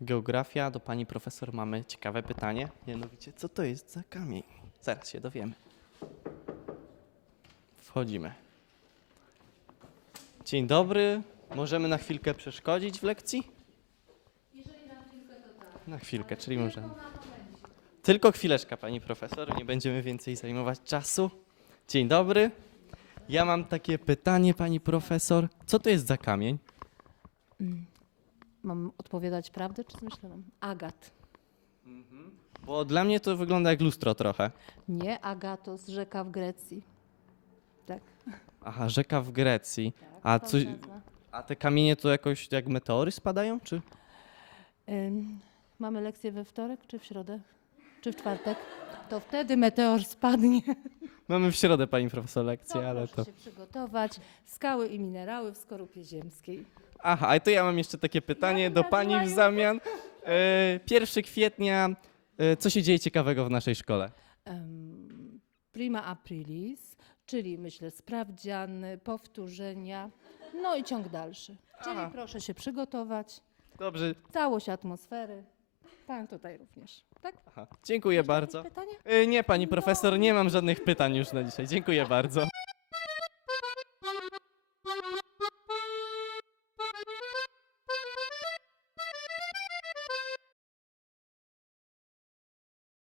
Geografia, do pani profesor mamy ciekawe pytanie. Mianowicie, co to jest za kamień? Zaraz się dowiemy. Wchodzimy. Dzień dobry. Możemy na chwilkę przeszkodzić w lekcji? Na chwilkę, czyli możemy. Tylko chwileczkę, pani profesor, nie będziemy więcej zajmować czasu. Dzień dobry. Ja mam takie pytanie, pani profesor. Co to jest za kamień? Mam odpowiadać prawdę, czy zmyślałam? Agat. Bo dla mnie to wygląda jak lustro trochę. Nie Agatos, rzeka w Grecji. Tak. Aha, rzeka w Grecji. tak A coś-. A te kamienie to jakoś jak meteory spadają, czy? Ym, mamy lekcję we wtorek, czy w środę? Czy w czwartek? To wtedy meteor spadnie. Mamy w środę, pani profesor, To lekcję, ale proszę to... się przygotować. Skały i minerały w skorupie ziemskiej. Aha, a to ja mam jeszcze takie pytanie do pani w zamian. E, 1 kwietnia, e, co się dzieje ciekawego w naszej szkole? Prima aprilis, czyli myślę sprawdzian, powtórzenia, no i ciąg dalszy. Czyli Aha. proszę się przygotować. Dobrze, Całość atmosfery. Pan tutaj również. Tak? aha, dziękuję bardzo. Pytanie? E, Nie, pani profesor, nie mam żadnych pytań już na dzisiaj. Dziękuję bardzo.